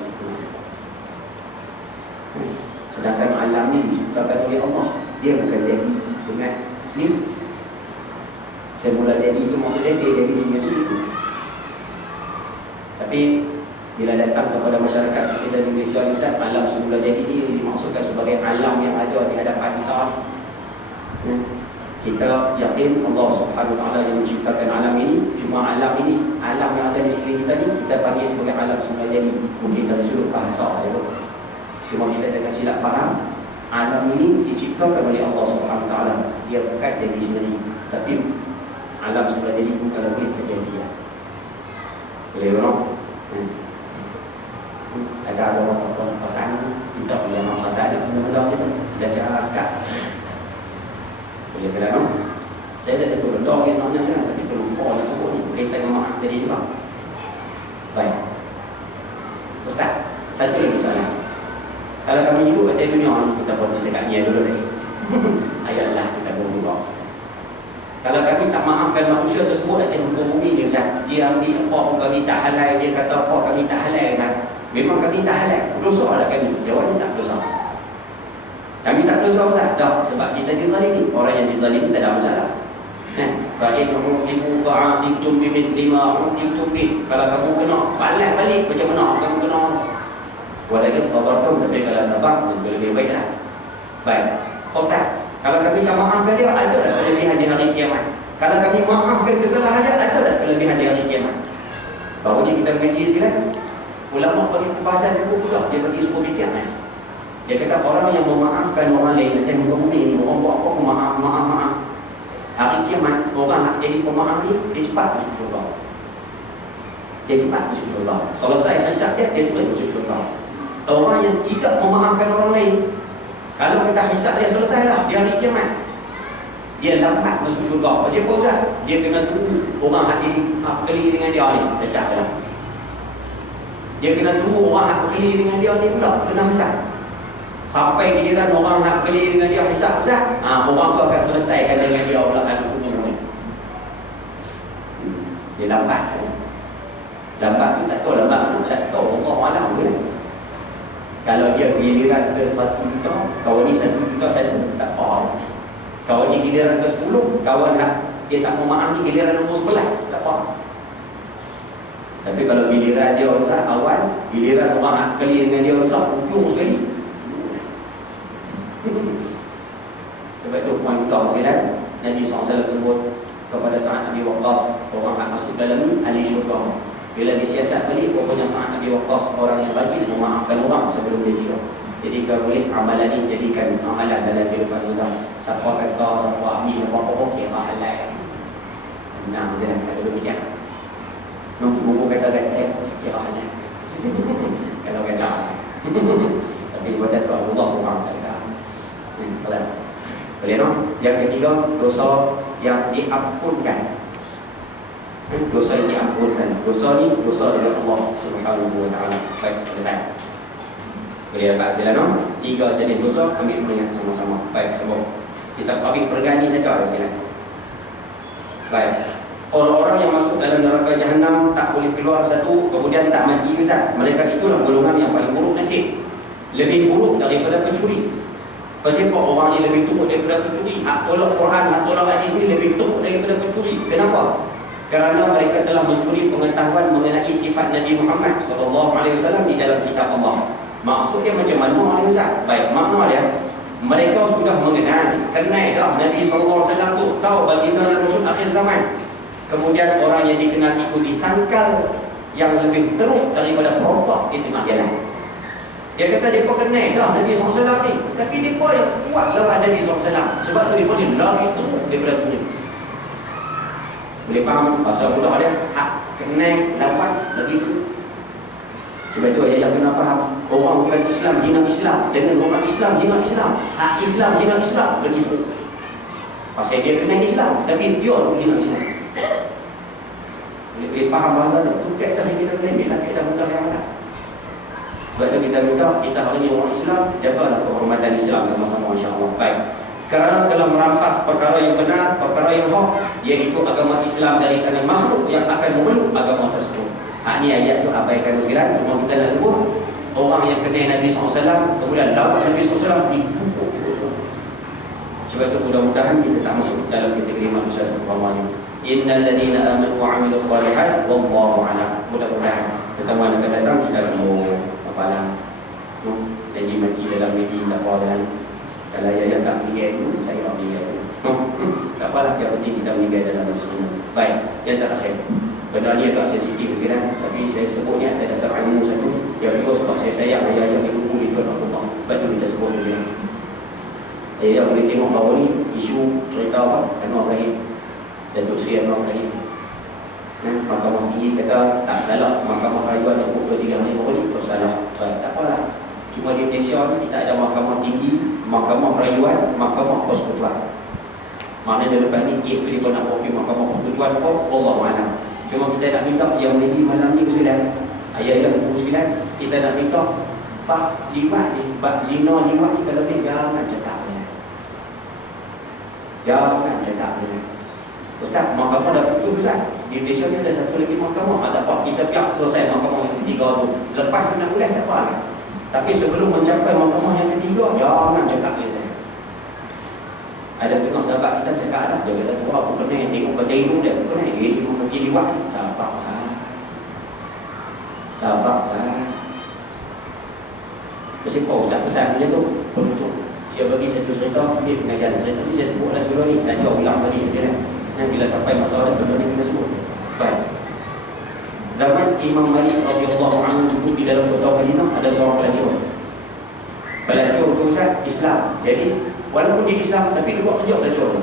Sedangkan alam ini diciptakan oleh Allah, dia bukan jadi dengan sendiri. Semula jadi itu maksudnya dia jadi sendiri itu. Tapi bila datang kepada masyarakat kita di Malaysia ni Ustaz, alam semula jadi ini dimaksudkan sebagai alam yang ada di hadapan kita. Kita yakin Allah Subhanahu Wa Taala yang menciptakan alam ini. Cuma alam ini, alam yang ada di sekeliling kita ni, kita panggil sebagai alam semula jadi. Mungkin dari sudut bahasa ya. Cuma kita jangan silap faham, alam ini diciptakan oleh Allah Subhanahu Wa Taala. Dia bukan jadi sendiri. Tapi alam semula jadi itu kalau boleh terjadi. Boleh tak? Ada orang pasangan Minta ulama pasal ada benda-benda kita belajar akad. Boleh kira no? Saya ada satu benda yang nak tapi terlupa nak sebut ni berkaitan dengan maaf tadi juga. Baik. Ustaz, satu lagi soalan. Kalau kami hidup kat dunia ni, kita buat dekat dia dulu tadi. Ayatlah kita berubah. Kalau kami tak maafkan manusia tersebut atas hukum bumi dia, Ustaz, dia ambil apa pun kami tak halal, dia kata apa kami tak halal, Ustaz. Memang kami tak halal. Dosa lah kami. Jawabnya tak dosa. Kami tak dosa, Ustaz. Tak, sebab kita dizalimi. Orang yang dizalimi tak ada masalah. Fa'in uqibu fa'aqitum bimithli ma uqibtum bih. Kalau kamu kena balas balik macam mana kamu kena. Walakin sabartum, tapi kalau sabar lebih baiklah. Baik. Ustaz, kalau kami tak maafkan dia, ada tak kelebihan di hari kiamat? Kalau kami maafkan kesalahan dia, ada tak kelebihan di hari kiamat? Baru ni kita pergi sekarang. Ulama bagi pembahasan itu pula, dia bagi sebuah fikiran. Dia kata orang yang memaafkan orang lain atas muka bumi ni, orang buat apa pun maaf. Hari kiamat, orang jadi pemaaf ni, dia cepat masuk syurga. Dia cepat masuk syurga. Selesai hisab dia terus masuk syurga. Orang yang tidak memaafkan orang lain, kalau kata hisab dia selesai dah, di hari kiamat, dia lambat masuk syurga. Macam apa Ustaz? Dia kena tunggu orang hati keli dengan dia ni, hisab dia. Dia kena tunggu orang hak keli dengan dia ni pula, kena hisab. Sampai giliran orang hak keli dengan dia hisab Ustaz, orang tu akan selesaikan dengan dia pula kalau tunggu ni. Dia lambat. Lambat tu tak tahu lambat tu, tak tahu Allah Alam ke. Kalau dia giliran ke 1 juta, kawan ni 1 juta satu, tak apa. Kawan ni giliran ke 10, kawan dia tak mau maaf ni giliran nombor 11, tak apa. Tapi kalau giliran dia Ustaz awal, giliran orang keli dengan dia Ustaz ujung sekali. Sebab itu poin utama kita, Nabi SAW sebut kepada Sa'ad Abi Waqqas, orang yang masuk dalam ni ahli syurga. Bila disiasat balik, pokoknya Sa'ad Abi Waqqas orang yang rajin memaafkan orang sebelum dia tidur. Jadi kalau boleh amalan ni jadikan amalan dalam kehidupan kita. Siapa kata, siapa ambil apa-apa kira halal. Nah, saya dah ada berbicara. Buku kata-kata kira halal. Kalau kata tapi buat itu Allah SWT. Boleh no? Yang ketiga, dosa yang diampunkan. Dosa yang diampunkan. Dosa ni dosa dari Allah SWT. Baik, selesai. Boleh dapat hasil no? 3 jenis dosa, ambil mengingat sama-sama. Baik, sebab kita ambil pergani saja hasil. Baik. Orang-orang yang masuk dalam neraka Jahannam tak boleh keluar satu, kemudian tak mati Ustaz. Mereka itulah golongan yang paling buruk nasib. Lebih buruk daripada pencuri. Pasal orang yang lebih teruk daripada pencuri. Hak tolak Quran, hak tolak hadis ni lebih teruk daripada pencuri. Kenapa? Kerana mereka telah mencuri pengetahuan mengenai sifat Nabi Muhammad SAW di dalam kitab Allah. Maksudnya macam mana Ustaz? Baik, makna dia, mereka sudah mengenal, kenal dah Nabi SAW tu, tahu baginda Rasul akhir zaman. Kemudian orang yang dikenal itu disangkal yang lebih teruk daripada perompak di tengah jalan. Dia kata dia pun kenal dah Nabi SAW ni, tapi dia pun yang kuat lawan Nabi SAW. Sebab tu dia pun lagi teruk daripada tu. Boleh faham bahasa mudah dia? Hak kenal lawan lagi teruk. Sebab itu ayat yang kena faham. Orang bukan Islam hina Islam, dengan orang Islam hina Islam. Hak Islam hina Islam lagi teruk. Pasal dia kenal Islam, tapi dia pun hina Islam. Boleh faham bahasa tu? Tu kaedah yang kita ambil lah, kaedah mudah yang mana. Sebab itu kita minta, kita hari ini orang Islam, jagalah kehormatan Islam sama-sama insya-Allah. Baik. Kerana telah merampas perkara yang benar, perkara yang hak, iaitu agama Islam dari tangan makhluk yang akan memeluk agama tersebut. Ini ayat tu abaikan fikiran, cuma kita nak sebut orang yang kenal Nabi SAW, kemudian lawan Nabi SAW ni cukup. Sebab itu mudah-mudahan kita tak masuk dalam kategori manusia seumpamanya. Innal ladina amanu wa 'amilus shalihat wallahu a'lam. Mudah-mudahan pertemuan akan datang kita semua apalah. Jadi mati dalam media tak apa dan kalau ayah tak meninggal itu, saya tak meninggal itu. Tak apalah, yang penting kita meninggal dalam Islam. Baik, yang terakhir. Benda ni agak sensitif sekarang, tapi saya sebutnya ada dasar ilmu satu. Yang kedua sebab saya sayang ayah-ayah ibu itu Allah. Sebab itu kita sebut dulu. Ayah boleh tengok bahawa ni isu cerita apa? Anwar Ibrahim. Datuk Seri Anwar Ibrahim. Mahkamah tinggi kata tak salah. Mahkamah Rayuan sebut 2-3 hari baru ni bersalah. Tak apalah. Cuma di Malaysia ni kita ada mahkamah tinggi, mahkamah perayuan, mahkamah persekutuan. Maknanya lepas ni kes tu dia nak pergi mahkamah persekutuan pun Allah malam. Cuma kita nak minta yang lagi malam ni sudah ayat-ayat 29 kita nak minta bab liwat ni, bab zina liwat ni kalau lebih jangan cakap dia. Jangan cakap dia. Ustaz, mahkamah dah putus Ustaz. Di Malaysia ni ada satu lagi mahkamah. Tak apa, kita biar selesai mahkamah yang ketiga tu. Lepas tu nak boleh tak apa lah. Tapi sebelum mencapai mahkamah yang ketiga, jangan cakap dia. Ada setengah sahabat kita cakap dah, dia kata tu aku kena tengok kata hidung dia, aku kena hidung kaki liwat. Sabar sah. Sabar sah. Bersimpau Ustaz pesan dia tu penutup. Saya bagi satu cerita dia pengajian cerita ni saya sebutlah sebelum ni. Saya ulang tadi je lah. Dan bila sampai masa ada benda ni kita sebut. Baik. Zaman Imam Malik radhiyallahu anhu duduk di dalam kota Madinah, ada seorang pelacur. Pelacur tu Ustaz Islam. Jadi walaupun dia Islam tapi dia buat kerja pelacur.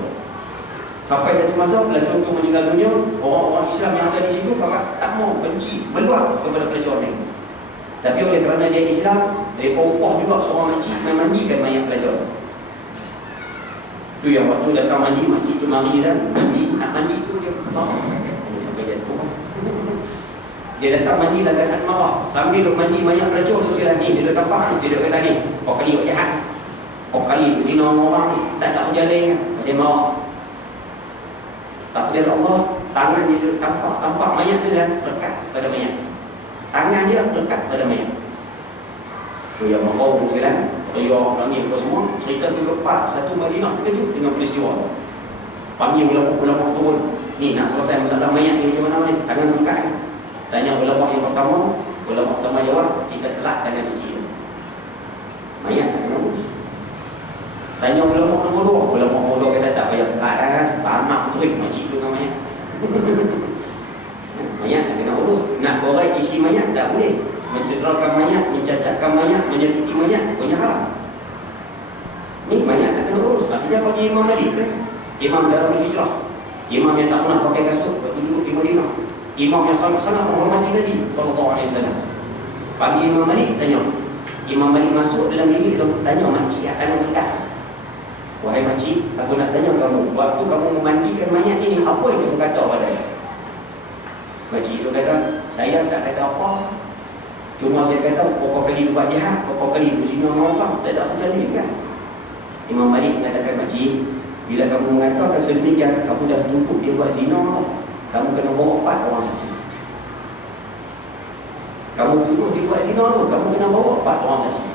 Sampai satu masa pelacur tu meninggal dunia, orang-orang Islam yang ada di situ tak mau benci, meluap kepada pelacur ni. Tapi oleh kerana dia Islam, mereka upah juga seorang makcik memandikan mayat pelacur. Tu yang waktu datang mandi, makcik tu mari dah mandi, nak mandi tu dia sampai jatuh. Dia datang mandi dalam keadaan marah. Sambil duk mandi mayat pelacur tu silah ni, dia datang faham, dia kata ni, kau kali buat jahat. Kau kali zina orang ni, tak ada kerja lain kan? Dia marah. Takdir Allah, tangan dia tampak mayat tu dah lekat pada mayat. Tangan dia lekat pada mayat. Tu yang marah silah. Riak, langit apa semua. Cerita tu lepas satu Madinah terkejut dengan peristiwa. Panggil ulama-ulama turun. Ni nak selesai masalah mayat ni macam mana ni? Tangan lekat kan? Tanya ulama yang pertama. Ulama pertama jawab, kita kerat tangan kecil. Mayat tak kena urus. Tanya ulama nombor dua. Ulama nombor dua kata tak payah kerat kan? Tamak terus makcik tu dengan mayat. Mayat tak kena urus. Nak korek isi mayat tak boleh. Mencederakan mayat, mencacatkan mayat, menyakiti mayat, punya haram. Ni mayat tak kena urus. Maksudnya bagi Imam Malik kan? Imam Darul Hijrah, imam yang tak pernah pakai kasut waktu duduk di Madinah, imam yang sangat-sangat menghormati Nabi SAW. Pagi Imam Malik tanya, Imam Malik masuk dalam bilik tu, tanya makcik akan kita, wahai makcik, aku nak tanya kamu, waktu kamu memandikan mayat ini, apa yang kamu kata pada dia? Makcik tu kata, saya tak kata apa. Cuma saya kata, pokok kali buat jahat, pokok kali berzina dengan orang, tak ada kerja lain kan? Imam Malik mengatakan, makcik, bila kamu mengatakan sedemikian, kamu dah tuntut dia buat zina, kamu kena bawa 4 orang saksi. Kamu tuntut dia buat zina, kamu kena bawa 4 orang saksi.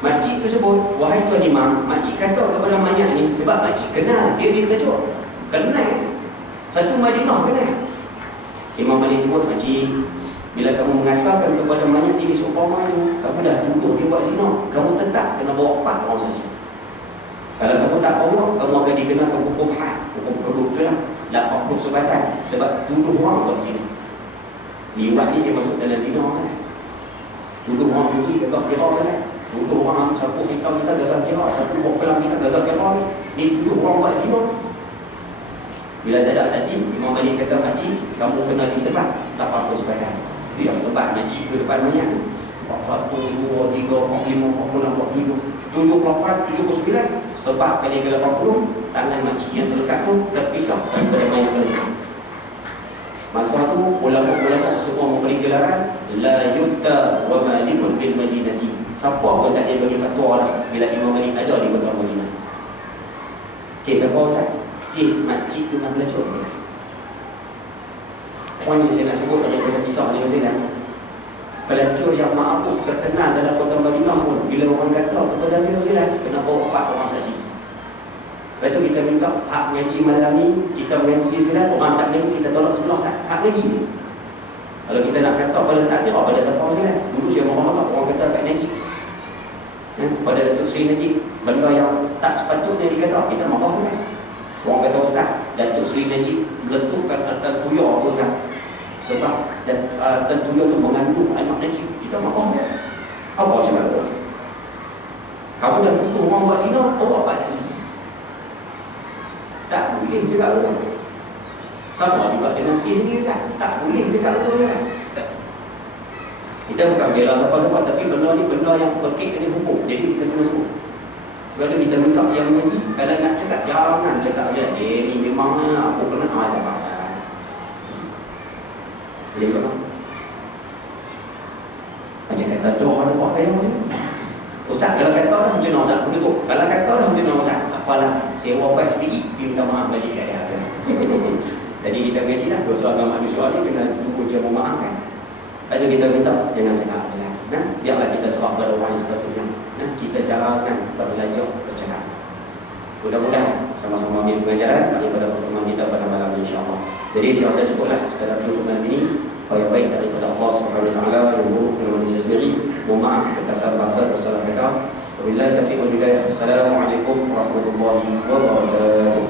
Makcik tersebut, wahai tuan imam, makcik kata kepada mayat ni, sebab makcik kenal, dia pelacur. Kenal. Satu Madinah kenal. Imam Malik sebut, makcik, bila kamu mengatakan kepada mayat ini seumpama itu, kamu dah tuduh dia buat zina, kamu tetap kena bawa 4 orang saksi. Kalau kamu tak bawa, kamu akan dikenakan hukum had, hukum hudud tu lah, 80 sebatan, sebab tuduh orang buat zina. Liwat ni dia masuk dalam zina kan. Tuduh orang curi, gagal kira kan. Tuduh orang sapu hitam kita, gagal kira. Sapu bokelang kita, gagal kira. Ni tuduh orang buat zina. Bila tak ada saksi, Imam Malik kata, makcik, kamu kena disebat 80 sebatan. Dia sebat makcik ke depan mayat ni 40, 2, 3, 45, 46, 47, 78, 79. Sebat kali ke 80, tangan makcik yang terdekat tu terpisah daripada mayat tadi. Masa tu ulama-ulama semua memberi gelaran la yufta wa malikun bil madinati. Siapa pun tak dia bagi fatwa lah bila Imam Malik ada di kota Madinah. Kes apa Ustaz? Kes makcik dengan pelacur. Poin yang saya nak sebut ada kisah kisah ni kan. Pelacur yang ma'ruf terkenal dalam kota Madinah pun bila orang kata kepada dia kena bawa 4 orang saksi. Lepas tu kita minta hak ngaji malam ni, kita mengaji dia orang tak ngaji kita tolak sebelah hak ngaji. Kalau kita nak kata pada takdir pada siapa kan. Dulu saya marah orang kata kat ngaji. Pada Datuk Seri Najib, benda yang tak sepatutnya dikata, kita marah kan. Orang kata Ustaz, Datuk Seri Najib meletupkan harta tuyur tu Ustaz. Sebab harta tuyur tu mengandung anak Najib. Kita marah kan. Apa macam mana? Kamu dah tutup orang buat zina, awak apa saksi? Tak boleh juga orang. Sama juga dengan kes ni Ustaz. Tak boleh dia tak boleh kan. Kita bukan bela siapa-siapa, tapi benda ni benda yang berkait dengan hukum. Jadi kita kena sebut. Sebab tu kita minta yang menyanyi, kalau nak cakap, jangan cakap je, ni memang aku kena ada pasal. Jadi apa? Macam kata doh ada buat kayu ni. Ustaz, kalau kata dah macam mana Ustaz? Begitu. Kalau kata dah macam mana Ustaz? Apalah, sewa baik sedikit, dia minta maaf balik kat dia. Jadi kita gantilah dosa agama manusia ni kena tunggu dia memaafkan. Lepas tu kita minta, jangan cakap. Biarlah kita serah pada orang yang sepatutnya. Kita jarangkan kita belajar bercakap. Mudah-mudahan sama-sama ambil pengajaran daripada pertemuan kita pada malam ini, insya-Allah. Jadi saya rasa cukuplah sekadar untuk malam ini. Baik-baik daripada Allah Subhanahu Wa Taala yang buruk dalam manusia sendiri. Mohon maaf kekasar bahasa kesalahan kata. Wabillahi taufiq wal hidayah. Assalamualaikum warahmatullahi wabarakatuh.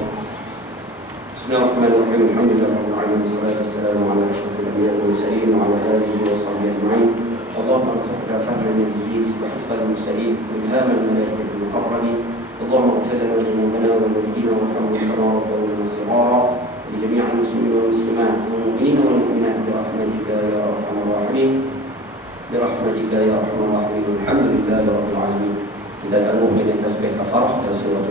Bismillahirrahmanirrahim. Alhamdulillahirabbil alamin. Wassalatu wassalamu ala asyrafil anbiya'i wal mursalin wa ala alihi wa sahbihi ajma'in. اللهم ارزقنا فهم النبيين وحفظ المرسلين والهام الملائكه المقربين. اللهم اغفر لنا ذنوبنا ونبينا وارحمنا كما ربنا صغارا ولجميع المسلمين والمسلمات والمؤمنين والمؤمنات برحمتك يا ارحم الراحمين. برحمتك يا ارحم الراحمين. الحمد لله رب العالمين. Kita tangguh dengan tasbih kafarah dan surah